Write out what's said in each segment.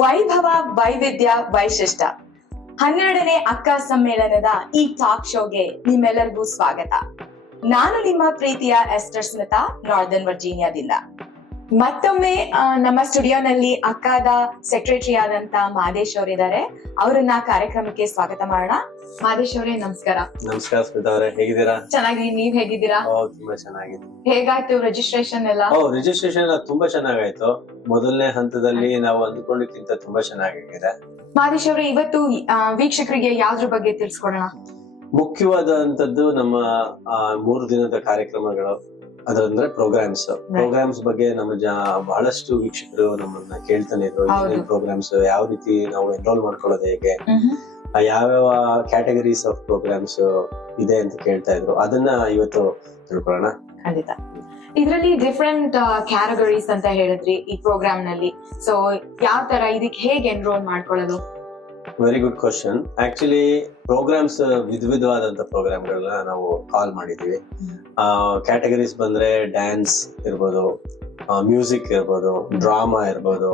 ವೈಭವ ವೈವಿಧ್ಯ ವೈಶಿಷ್ಟ್ಯ 12ನೇ ಅಕ್ಕ ಸಮ್ಮೇಳನದ ಈ ಟಾಕ್ ಶೋಗೆ ನಿಮ್ಮೆಲ್ಲರಿಗೂ ಸ್ವಾಗತ. ನಾನು ನಿಮ್ಮ ಪ್ರೀತಿಯ ಎಸ್ಟರ್ ಸ್ಮಿತಾ, ನಾರ್ದರ್ನ್ ವರ್ಜೀನಿಯಾದಿಂದ. ಮತ್ತೊಮ್ಮೆ ನಮ್ಮ ಸ್ಟುಡಿಯೋನಲ್ಲಿ ಅಕ್ಕಾದ ಸೆಕ್ರೆಟರಿ ಆದಂತ ಮಾದೇಶ್ ಅವರಿದ್ದಾರೆ. ಅವರನ್ನ ಕಾರ್ಯಕ್ರಮಕ್ಕೆ ಸ್ವಾಗತ ಮಾಡೋಣ. ಮಾದೇಶ್ ಅವರೇ, ನಮಸ್ಕಾರ. ನಮಸ್ಕಾರ ಸ್ಮಿತಾ ಅವರೇ, ಹೇಗಿದ್ದೀರಾ? ಚೆನ್ನಾಗಿ, ನೀವ್ ಹೇಗಿದ್ದೀರಾ? ತುಂಬಾ ಚೆನ್ನಾಗಿದೆ. ಹೇಗಾಯ್ತು ರಿಜಿಸ್ಟ್ರೇಷನ್ ಎಲ್ಲ? ರಿಜಿಸ್ಟ್ರೇಷನ್ ತುಂಬಾ ಚೆನ್ನಾಗಾಯ್ತು. ಮೊದಲನೇ ಹಂತದಲ್ಲಿ ನಾವು ಅಂದ್ಕೊಂಡಿದ್ಕಿಂತ ತುಂಬಾ ಚೆನ್ನಾಗಿದೆ. ಮಾದೇಶ್ ಅವರೇ, ಇವತ್ತು ವೀಕ್ಷಕರಿಗೆ ಯಾವ್ದ್ರ ಬಗ್ಗೆ ತಿಳಿಸ್ಕೊಡೋಣ? ಮುಖ್ಯವಾದಂತದ್ದು ನಮ್ಮ 3 ದಿನದ ಕಾರ್ಯಕ್ರಮಗಳು, ಅದಂದ್ರೆ ಪ್ರೋಗ್ರಾಮ್ಸ್ ಬಗ್ಗೆ ನಮ್ಮ ಬಹಳಷ್ಟು ವೀಕ್ಷಕರು ನಮ್ಮನ್ನ ಕೇಳ್ತಾನೆ ಇದ್ರು. ಏನೇನ್ ಪ್ರೋಗ್ರಾಮ್ಸ್, ಯಾವ ರೀತಿ ನಾವು ಎನ್ರೋಲ್ ಮಾಡ್ಕೊಳ್ಳೋದು, ಹೇಗೆ, ಯಾವ್ಯಾವ ಕ್ಯಾಟಗರೀಸ್ ಆಫ್ ಪ್ರೋಗ್ರಾಮ್ಸ್ ಇದೆ ಅಂತ ಕೇಳ್ತಾ ಇದ್ರು. ಅದನ್ನ ಇವತ್ತು ತಿಳ್ಕೊಳ್ಳೋಣ. ಖಂಡಿತ. ಇದರಲ್ಲಿ ಡಿಫ್ರೆಂಟ್ ಕ್ಯಾಟಗರೀಸ್ ಅಂತ ಹೇಳಿದ್ರಿ ಈ ಪ್ರೋಗ್ರಾಮ್ ನಲ್ಲಿ. ಸೊ ಯಾವ ತರ ಇದಕ್ಕೆ ಹೇಗೆ ಎನ್ರೋಲ್ ಮಾಡ್ಕೊಳ್ಳೋದು? Very good question. Actually programmes ವಿಧವಾದಂತ ಪ್ರೋಗ್ರಾಮ್ಗಳನ್ನ ನಾವು ಕಾಲ್ ಮಾಡಿದೀವಿ. ಕ್ಯಾಟಗರೀಸ್ ಬಂದ್ರೆ ಡ್ಯಾನ್ಸ್ ಇರ್ಬೋದು, ಮ್ಯೂಸಿಕ್ ಇರ್ಬೋದು, ಡ್ರಾಮಾ ಇರ್ಬೋದು,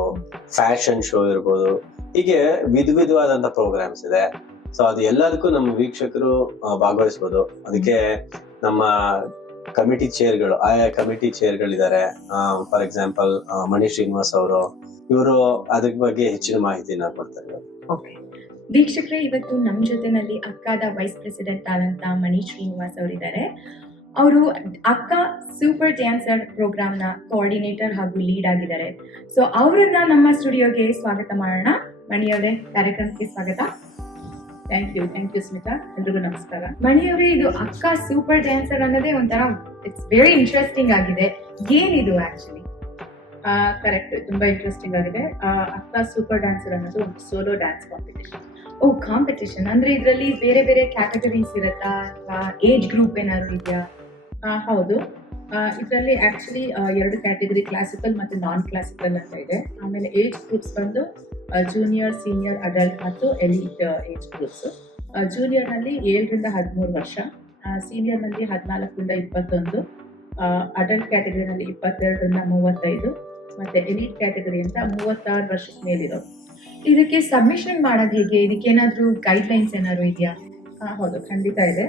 ಫ್ಯಾಷನ್ ಶೋ ಇರ್ಬೋದು, ಹೀಗೆ ವಿಧವಾದಂತ ಪ್ರೋಗ್ರಾಮ್ಸ್ ಇದೆ. ಸೊ ಅದು ಎಲ್ಲದಕ್ಕೂ ನಮ್ಮ ವೀಕ್ಷಕರು ಭಾಗವಹಿಸ್ಬೋದು. ಅದಕ್ಕೆ ನಮ್ಮ ಕಮಿಟಿ ಚೇರ್ಗಳು, ಆಯಾ ಕಮಿಟಿ ಚೇರ್ಗಳಿದ್ದಾರೆ. ಫಾರ್ ಎಕ್ಸಾಂಪಲ್ ಮಣಿ ಶ್ರೀನಿವಾಸ್ ಅವರು, ಇವರು ಅದ್ರ ಬಗ್ಗೆ ಹೆಚ್ಚಿನ ಮಾಹಿತಿನ ಕೊಡ್ತಾರೆ. ವೀಕ್ಷಕರೇ, ಇವತ್ತು ನಮ್ಮ ಜೊತೆನಲ್ಲಿ ಅಕ್ಕಾದ ವೈಸ್ ಪ್ರೆಸಿಡೆಂಟ್ ಆದಂತ ಮಣಿ ಶ್ರೀನಿವಾಸ್ ಅವರಿದ್ದಾರೆ. ಅವರು ಅಕ್ಕ ಸೂಪರ್ ಡ್ಯಾನ್ಸರ್ ಪ್ರೋಗ್ರಾಮ್ನ ಕೋಆರ್ಡಿನೇಟರ್ ಹಾಗೂ ಲೀಡ್ ಆಗಿದ್ದಾರೆ. ಸೊ ಅವರನ್ನ ನಮ್ಮ ಸ್ಟುಡಿಯೋಗೆ ಸ್ವಾಗತ ಮಾಡೋಣ. ಮಣಿಯವರೇ, ಕಾರ್ಯಕ್ರಮಕ್ಕೆ ಸ್ವಾಗತ. Thank you Smita. ಎಲ್ರಿಗೂ ನಮಸ್ಕಾರ. ಮಣಿಯವರೇ, ಇದು ಅಕ್ಕ ಸೂಪರ್ ಡ್ಯಾನ್ಸರ್ ಅನ್ನೋದೇ ಒಂಥರ ಇಟ್ಸ್ ವೆರಿ ಇಂಟ್ರೆಸ್ಟಿಂಗ್ ಆಗಿದೆ. ಏನಿದು ಆಕ್ಚುಲಿ? ಕರೆಕ್ಟ್, ತುಂಬಾ ಇಂಟ್ರೆಸ್ಟಿಂಗ್ ಆಗಿದೆ. ಅಕ್ಕ ಸೂಪರ್ ಡ್ಯಾನ್ಸರ್ ಅನ್ನೋದು ಒಂದು ಸೋಲೋ ಡ್ಯಾನ್ಸ್ ಕಾಂಪಿಟೇಷನ್. ಕಾಂಪಿಟೇಷನ್ ಅಂದ್ರೆ ಇದರಲ್ಲಿ ಬೇರೆ ಬೇರೆ ಕ್ಯಾಟಗರೀಸ್ ಇರತ್ತಾ ಅಥವಾ ಏಜ್ ಗ್ರೂಪ್ ಏನಾದ್ರು ಇದೆಯಾ? ಹೌದು, ಇದರಲ್ಲಿ ಆಕ್ಚುಲಿ 2 ಕ್ಯಾಟಗರಿ, ಕ್ಲಾಸಿಕಲ್ ಮತ್ತೆ ನಾನ್ ಕ್ಲಾಸಿಕಲ್ ಅಂತ ಇದೆ. ಆಮೇಲೆ ಏಜ್ ಗ್ರೂಪ್ಸ್ ಬಂದು ಜೂನಿಯರ್, ಸೀನಿಯರ್, ಅಡಲ್ಟ್ ಮತ್ತು ಎಲೀಟ್ ಏಜ್ ಗ್ರೂಪ್ಸ್. ಜೂನಿಯರ್ ನಲ್ಲಿ 7 ರಿಂದ 13 ವರ್ಷ, ಸೀನಿಯರ್ ನಲ್ಲಿ 14 ರಿಂದ 21, ಅಡಲ್ಟ್ ಕ್ಯಾಟಗರಿನಲ್ಲಿ 22 ರಿಂದ 35, ಮತ್ತೆ ಎಲೀಟ್ ಕ್ಯಾಟಗರಿ ಅಂತ 36 ವರ್ಷದ ಮೇಲಿರೋ. ಇದಕ್ಕೆ ಸಬ್ಮಿಷನ್ ಮಾಡೋದು ಹೇಗೆ? ಇದಕ್ಕೆ ಏನಾದ್ರು ಗೈಡ್ ಲೈನ್ಸ್ ಏನಾದ್ರು ಇದೆಯಾ? ಹೌದು, ಖಂಡಿತ ಇದೆ.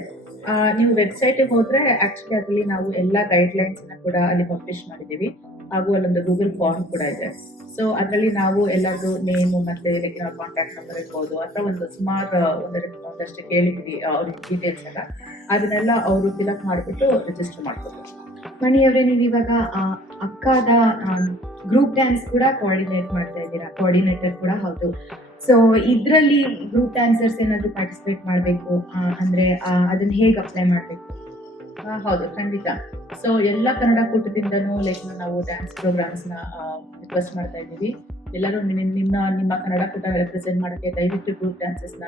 ನೀವು ವೆಬ್ಸೈಟ್ಗೆ ಹೋದ್ರೆ ಆಕ್ಚುಲಿ ಅದರಲ್ಲಿ ನಾವು ಎಲ್ಲ ಗೈಡ್ ಲೈನ್ಸ್ ಕೂಡ ಅಲ್ಲಿ ಪಬ್ಲಿಷ್ ಮಾಡಿದ್ದೀವಿ. ಹಾಗೂ ಅಲ್ಲೊಂದು ಗೂಗಲ್ ಫಾರ್ಮ್ ಕೂಡ ಇದೆ. ಸೊ ಅದರಲ್ಲಿ ನಾವು ಎಲ್ಲರದು ನೇಮು ಮತ್ತೆ ಅವ್ರ ಕಾಂಟ್ಯಾಕ್ಟ್ ನಂಬರ್ ಇರ್ಬೋದು, ಅಥವಾ ಒಂದು ಸುಮಾರು ಒಂದಷ್ಟು ಕೇಳಿದ್ವಿ ಅವ್ರ ಡೀಟೇಲ್ಸ್ ಎಲ್ಲ, ಅದನ್ನೆಲ್ಲ ಅವರು ಫಿಲಪ್ ಮಾಡಿಬಿಟ್ಟು ರಿಜಿಸ್ಟರ್ ಮಾಡ್ಕೋಬೋದು. ಮಣಿಯವರೇ, ನೀವು ಇವಾಗ ಅಕ್ಕಾದ ಗ್ರೂಪ್ ಡ್ಯಾನ್ಸ್ ಕೂಡ ಕೋಆರ್ಡಿನೇಟ್ ಮಾಡ್ತಾ ಇದ್ದೀರಾ, ಕೋಆರ್ಡಿನೇಟರ್ ಕೂಡ ಹೌದು. ಸೊ ಇದರಲ್ಲಿ ಗ್ರೂಪ್ ಡ್ಯಾನ್ಸರ್ಸ್ ಏನಾದ್ರು ಪಾರ್ಟಿಸಿಪೇಟ್ ಮಾಡಬೇಕು ಅಂದ್ರೆ ಅದನ್ನ ಹೇಗೆ ಅಪ್ಲೈ ಮಾಡಬೇಕು? ಹೌದು, ಖಂಡಿತ. ಸೊ ಎಲ್ಲ ಕನ್ನಡ ಕೂಟದಿಂದನೂ ನಾವು ಡ್ಯಾನ್ಸ್ ಪ್ರೋಗ್ರಾಮ್ಸ್ನ ರಿಕ್ವೆಸ್ಟ್ ಮಾಡ್ತಾ ಇದ್ದೀವಿ. ಎಲ್ಲರೂ ನಿಮ್ಮ ಕನ್ನಡ ಕೂಟ ರೆಪ್ರೆಸೆಂಟ್ ಮಾಡೋಕ್ಕೆ ದಯವಿಟ್ಟು ಗ್ರೂಪ್ ಡ್ಯಾನ್ಸಸ್ನ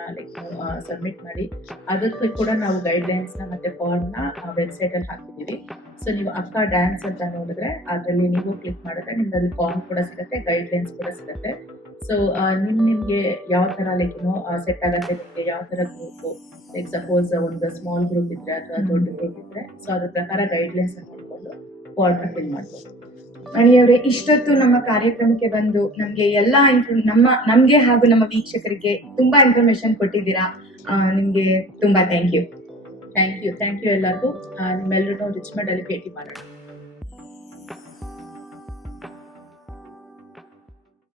ಸಬ್ಮಿಟ್ ಮಾಡಿ. ಅದಕ್ಕೂ ಕೂಡ ನಾವು ಗೈಡ್ ಲೈನ್ಸ್ನ ಮತ್ತು ಫಾರ್ಮ್ನ ವೆಬ್ಸೈಟಲ್ಲಿ ಹಾಕಿದ್ದೀವಿ. ಸೊ ನೀವು ಅಕ್ಕ ಡ್ಯಾನ್ಸ್ ಅಂತ ನೋಡಿದ್ರೆ ಅದರಲ್ಲಿ ನೀವು ಕ್ಲಿಕ್ ಮಾಡಿದ್ರೆ ನಿಮ್ಗೆ ಅಲ್ಲಿ ಫಾರ್ಮ್ ಕೂಡ ಸಿಗುತ್ತೆ, ಗೈಡ್ ಲೈನ್ಸ್ ಕೂಡ ಸಿಗುತ್ತೆ. ಸೊ ನಿಮಗೆ ಯಾವ ಥರ ಸೆಟ್ ಆಗುತ್ತೆ, ನಿಮಗೆ ಯಾವ ಥರ ಗ್ರೂಪು, ಲೈಕ್ ಸಪೋಸ್ ಒಂದು ಸ್ಮಾಲ್ ಗ್ರೂಪ್ ಇದ್ದರೆ ಅಥವಾ ದೊಡ್ಡ ಗ್ರೂಪ್ ಇದ್ದರೆ, ಸೊ ಅದ್ರ ಪ್ರಕಾರ ಗೈಡ್ ಲೈನ್ಸ್ ನೋಡಿಕೊಂಡು ಫಾರ್ಮ್ನ ಫಿಲ್ ಮಾಡ್ಬೋದು. ಮಣಿಯವರೇ, ಇಷ್ಟೊತ್ತು ನಮ್ಮ ಕಾರ್ಯಕ್ರಮಕ್ಕೆ ಬಂದು ನಮಗೆ ಎಲ್ಲ ನಮಗೆ ಹಾಗೂ ನಮ್ಮ ವೀಕ್ಷಕರಿಗೆ ತುಂಬಾ ಇನ್ಫಾರ್ಮೇಶನ್ ಕೊಟ್ಟಿದ್ದೀರಾ. ನಿಮಗೆ ತುಂಬಾ ಥ್ಯಾಂಕ್ ಯು ಎಲ್ಲರಿಗೂ. ನಿಮ್ಮೆಲ್ಲರೂ ರಿಚ್ಮಂಡ್ ಅಲ್ಲಿ ಭೇಟಿ ಮಾಡೋಣ.